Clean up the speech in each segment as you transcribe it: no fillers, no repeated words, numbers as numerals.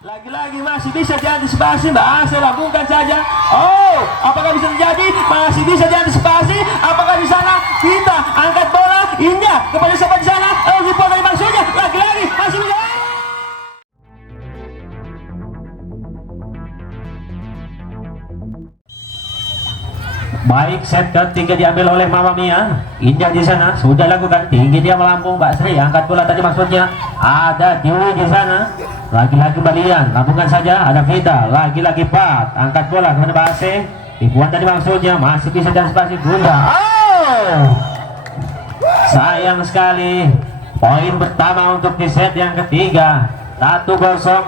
Lagi-lagi masih bisa diantisipasi, Mbak Asel, lakukan saja. Oh, apakah bisa terjadi? Masih bisa diantisipasi. Apakah di sana kita angkat bola indah kepada siapa di sana? Oh, di dari maksudnya. Lagi-lagi masih bisa. Baik, set ketiga diambil oleh Mama Mia. Indah di sana sudah lakukan, tinggi dia melambung. Mbak Sri angkat bola tadi maksudnya. Ada Dewi di sana. Lagi-lagi Balian, lambungkan saja. Ada Vita, lagi-lagi Pat angkat bola kepada Mbak Ase. Tipuan tadi maksudnya masih bisa antisipasi Bunda. Oh, sayang sekali. Poin pertama untuk di set yang ketiga. 1-0.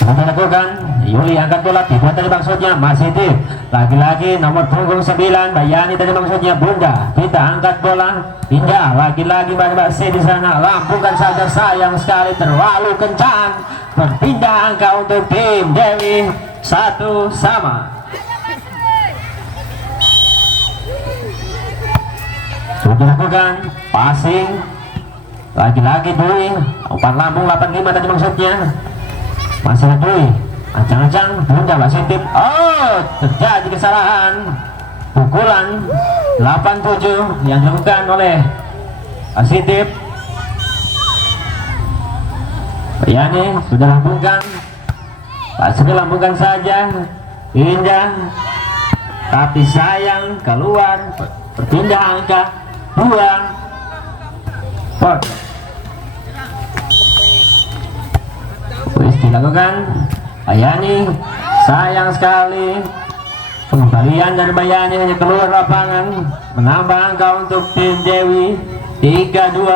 Sudah lakukan. Yuli angkat bola, tipuan tadi maksudnya masih di lagi-lagi nomor punggung 9 Bayani tadi maksudnya Bunda. Kita angkat bola indah, lagi-lagi Mbak C di sana, lambungkan saja, sayang sekali terlalu kencang. Berpindah angka untuk tim Dewi, 1-1. Sudah lakukan passing, lagi-lagi Dwi umpan lambung 85 tadi maksudnya masih Dwi. Ancang-ancang Bunda masih tip. Oh, terjadi kesalahan. Pukulan 87 yang dilakukan oleh Asitip. Yani sudah lambungkan. Pak Sri lambungkan saja. Indah. Tapi sayang keluar. Berpindah angka 2. Pot. Wis dilakukan. Bayani, sayang sekali. Pengembalian dari Bayani hanya keluar lapangan, menambah angka untuk tim Dewi 3-2.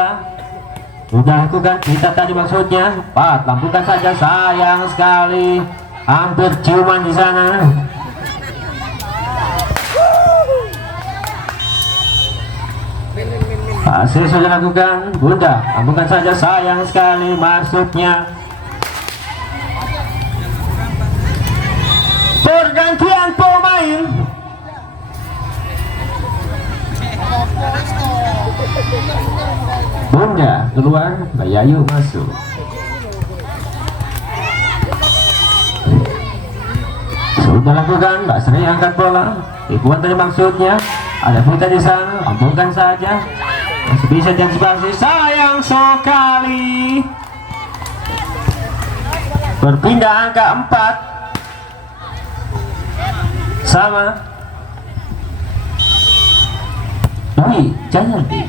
Sudah lakukan kita tadi maksudnya. Pat, lampukan saja, sayang sekali. Hampir ciuman di sana. Pasir sudah lakukan. Bunda, lampukan saja, sayang sekali masuknya. Pergantian pemain. Bunda keluar, Bayayu masuk. Sudah lakukan, Mbak Sri angkat bola. Tipuan tadi maksudnya. Ada Vita di sana, lambungkan saja. Masih bisa diantisipasi, sayang sekali. Berpindah angka 4. Sama Dwi Jayanti.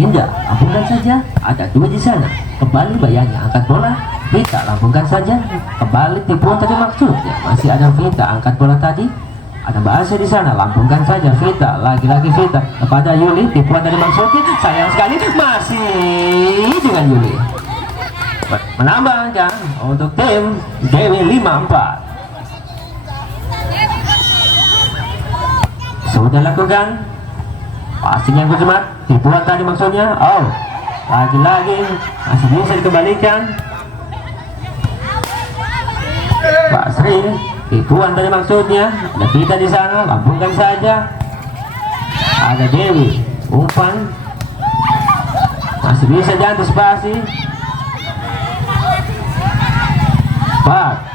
Indah, lambungkan saja. Ada 2 di sana. Kembali Bayani angkat bola. Vita lambungkan saja. Kembali tipuan tadi maksudnya. Masih ada Vita angkat bola tadi. Ada Mbak Asya di sana. Lambungkan saja Vita. Lagi-lagi Vita kepada Yuli. Tipuan tadi maksudnya. Sayang sekali masih dengan Yuli. Menambah angka untuk tim Dewi 5-4. Sudah lakukan passing yang berjemat, tipuan tadi maksudnya. Oh, lagi-lagi masih bisa dikembalikan. Pak Sri, tipuan tadi maksudnya. Ada kita di sana, lambungkan saja. Ada Dewi, umpan masih bisa diantisipasi. Pak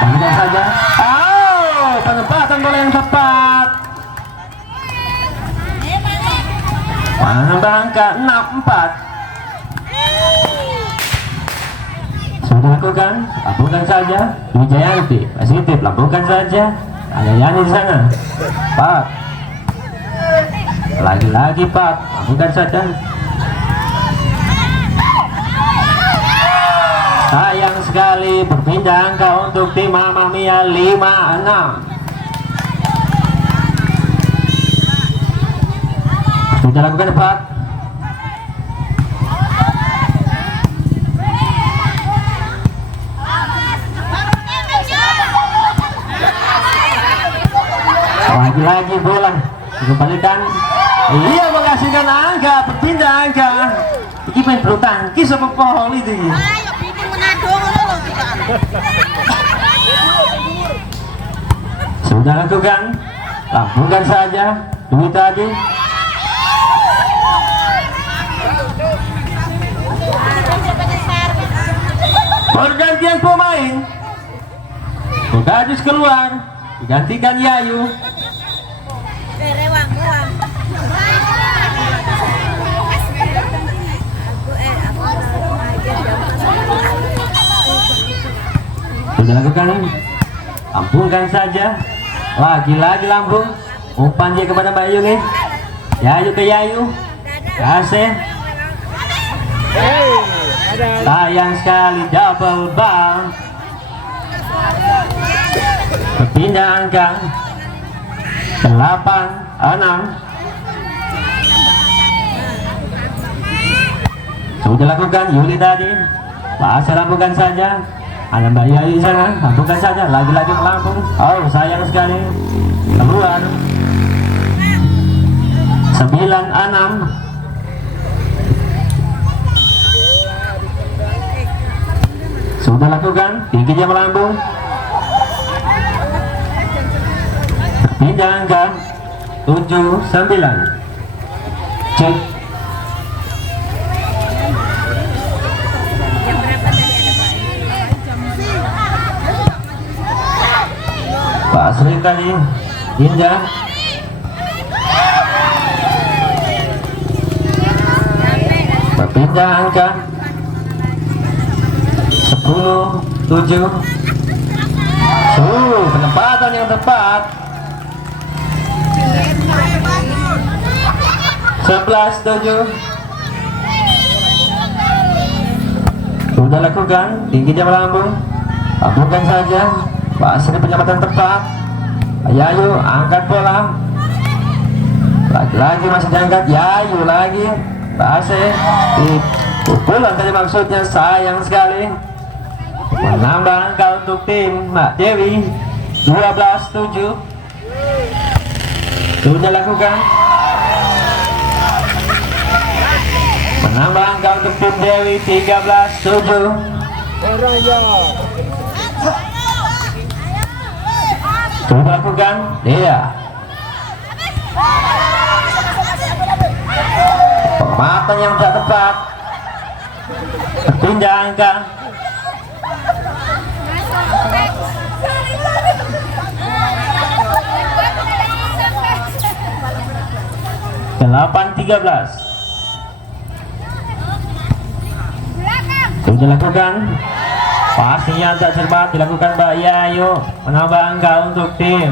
Panjang saja. Oh, penempatan bola yang tepat. Menambah angka 6-4. Sudah lakukan, lambungkan saja. Wijayanti, positif, lambungkan saja. Ada Yani di sana. Pak. Lagi-lagi Pak, lambungkan saja. Sayang sekali, berpindah angka untuk tim Mama Mia 5-6. Sudah lakukan Pak. Lagi-lagi bola dikembalikan. Ia menghasilkan angka, berpindah angka. Ini main bulu tangkis apa pohon itu? Sudah lakukan, lambungkan saja. Dwi tadi pergantian pemain. Bogadus keluar, digantikan Yayu. Sudah lakukan, lampungkan saja. Lagi-lagi lambung. Umpan dia kepada Mbak Yayu nih. Yayu ke Yayu. Kasih. Sayang sekali, double ball. Berpindah angka 8-6. Sudah lakukan Yuli tadi. Pasal lakukan saja. Ada Mbak Yayu di sana, lakukan saja. Lagi-lagi melambung. Oh, sayang sekali. Keluar. 9-6. Sudah lakukan, tinggi dia melambung. Pindah angka 7-9. Cek. Pak Sri kali pindah. Berpindah angka 10-7. Penempatan yang tepat. 11-7. Sudah lakukan, tinggi dia melambung. Lakukan saja. Pasir penyelamatan tepat. Yayu angkat bola. Lagi-lagi masih diangkat. Yayu lagi. Pasir. Pukulan tadi maksudnya, sayang sekali. Menambah angka untuk tim Mbak Dewi 12-7. Sudah lakukan. Menambah angka untuk tim Dewi 13-7. Sudah lakukan. Iya. Penempatan yang tidak tepat. Pindah angka 8-13. Sudah lakukan. Pastinya tak cermat dilakukan Mbak Yayu. Menambah angka untuk tim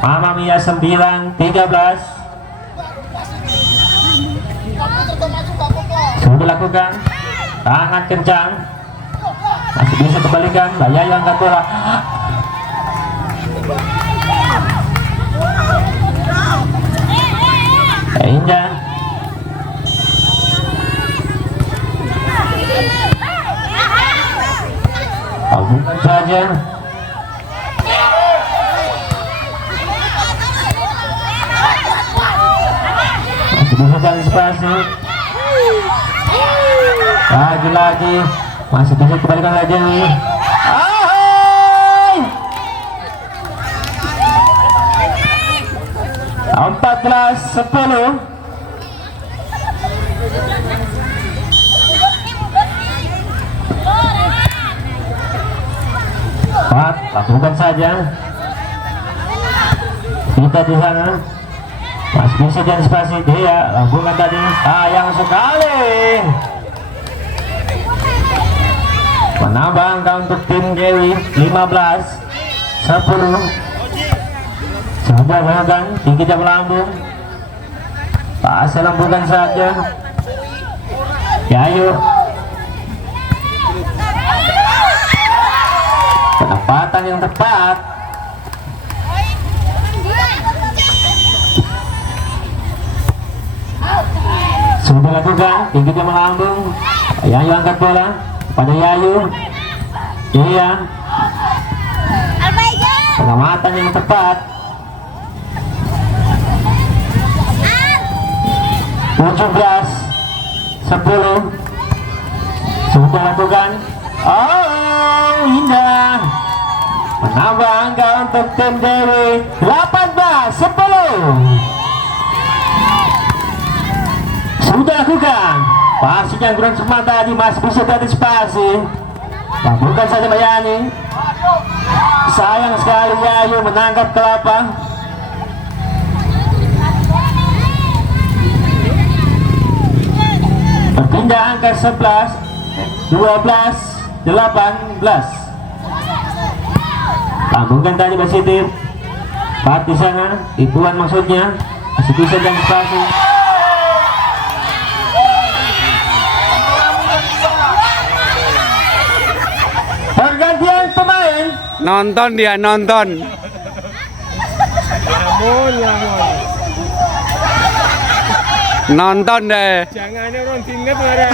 Mama Mia 9-13. Sudah lakukan. Sangat kencang. Masih bisa kembalikan. Mbak Yayu angkat bola. Indah. Bukan saja. Masih bisa antisipasi. Lagi-lagi masih bisa kembalikan saja nih. 14-10. Lakukan saja. Kita di sana masih bisa antisipasi. Dia lakukan tadi. Sayang sekali. Menambah angka untuk tim Dewi 15-10. Sudah lakukan. Tinggi jam lambung. Pasal lambungkan saja. Yayu. Penempatan yang tepat. Sudah lakukan. Tinggi jam lambung. Yayu angkat bola pada Yayu. Iya. Pengamatan yang tepat. 17-10. Sudah lakukan. Oh, indah. Menambah angka untuk tim Dewi 18-10. Sudah lakukan. Pastinya kurang semata tadi masih bisa diantisipasi. Bukan saja Bayani, sayang sekali Yayu menangkap kelapa. Berpindah angka 11, 12, 18. Tambungkan tadi positif. Pat di sana, tipuan maksudnya. Masih bisa dan spasi. Pergantian pemain. Nonton dia, nonton. Nonton deh. Jangan orang tingkat marah.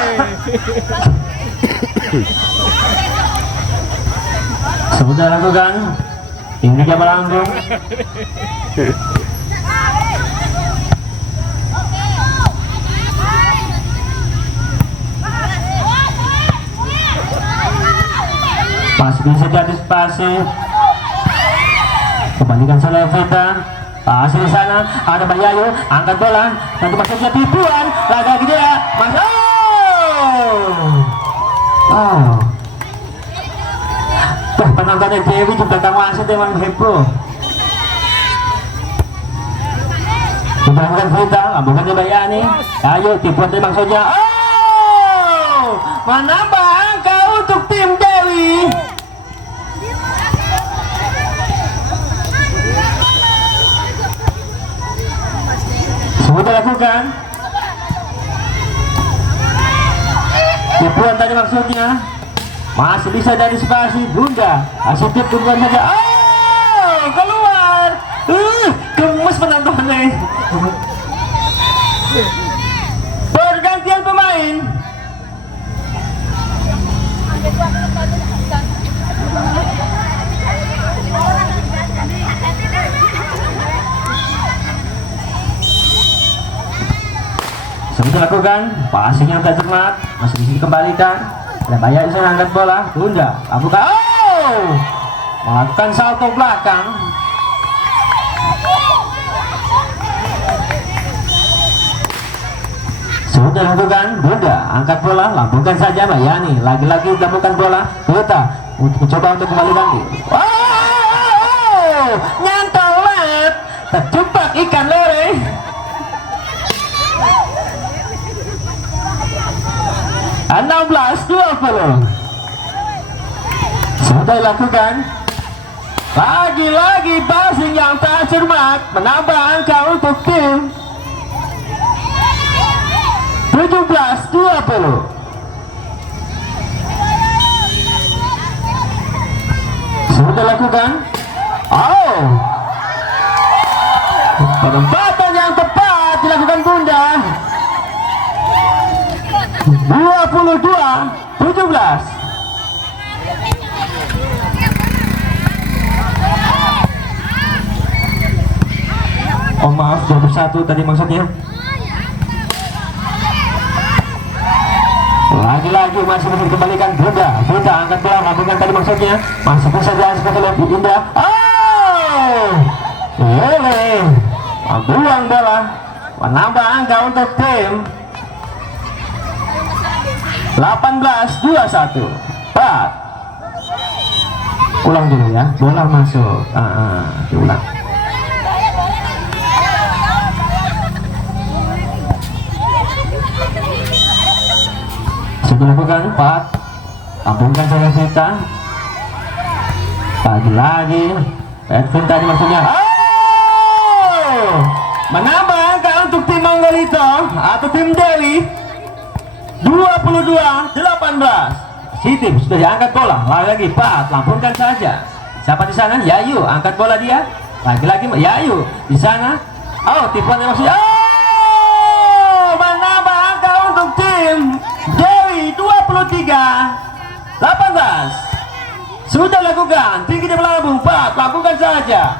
Sudah lakukan. Ini dia melambung. Masih bisa jadi spasi. Kembalikan salah Vita. Pasti di sana ada Bayayu, angkat bola, nanti masuknya tipuan, lagi dia, masuk. Wah, penontonnya Dewi juga tak wasit emang heboh. Kembalikan Vita, bukannya Bayani. Ayo tipuan dari maksudnya. Menambah angka untuk tim Dewi. Sudah lakukan. Tipuan tadi maksudnya. Masih bisa dari spasi. Bunda Asitip tungguan saja. Keluar. Gemes penontonnya. Pergantian pemain. Sudah lakukan, passing yang tak cermat, masih bisa dikembalikan. Ada Bayar di sana angkat bola, tunda, buka, melakukan salto belakang. Sudah lakukan, Bunda, angkat bola, lambungkan saja Bayani, lagi-lagi lambungkan bola, Bunda, untuk mencoba untuk kembali lagi. Nyantol lep, terjebak ikan lele. Enam belas 20. Sudah dilakukan. Lagi-lagi passing yang tak cermat, menambah angka untuk tim. 17-20. Sudah lakukan. Penempatan yang tepat dilakukan Bunda. 22-17. Oh maaf, 21 tadi maksudnya. Lagi-lagi masih bisa dikembalikan Bunda. Bunda angkat bola, lambungkan tadi maksudnya. Masih bisa jalan seperti lebih indah. Buang bola, menambah angka untuk tim. 18-21. 4. Ulang dulu ya, bola masuk. Diulang. Sudah lakukan 4. Lambungkan saya Vita. Lagi-lagi Edwin tadi maksudnya. Menambah angka untuk tim Manggolito atau tim Dewi. 22-18. Siti sudah diangkat bola, lagi 4, lambungkan saja. Siapa di sana? Yayu, angkat bola dia. Lagi-lagi Yayu di sana. Tipuan yang masih. Menambah angka untuk tim Dewi 23-18. Sudah lakukan, tinggi di melambung 4, lakukan saja.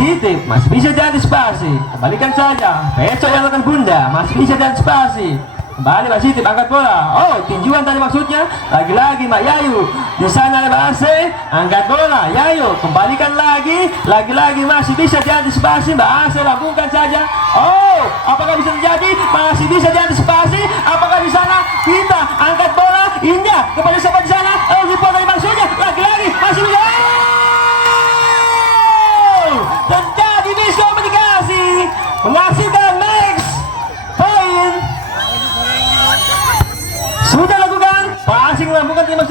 Siti masih bisa diantisipasi, kembalikan saja. Besok yang akan Bunda masih bisa diantisipasi. Kembali Mbak Siti, angkat bola. Tinjuan tadi maksudnya. Lagi-lagi Mbak Yayu. Di sana ada Mbak Ase, angkat bola. Yayu, kembalikan lagi. Lagi-lagi masih bisa diantisipasi. Mbak Ase, lambungkan saja. Apakah bisa terjadi? Masih bisa diantisipasi. Apakah di sana kita angkat bola? Indah kepada siapa di sana? Di bola yang masuk.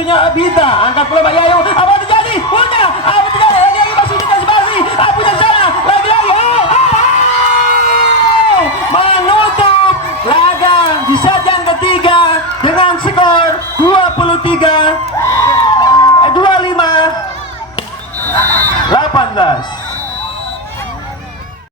punya Bita, angkat bola Mbak Yayu. Apa terjadi? Punya, apa terjadi? Lagi masih antisipasi. Punya di sana, lagi-lagi. Menutup laga di sajian ketiga dengan skor 25 18.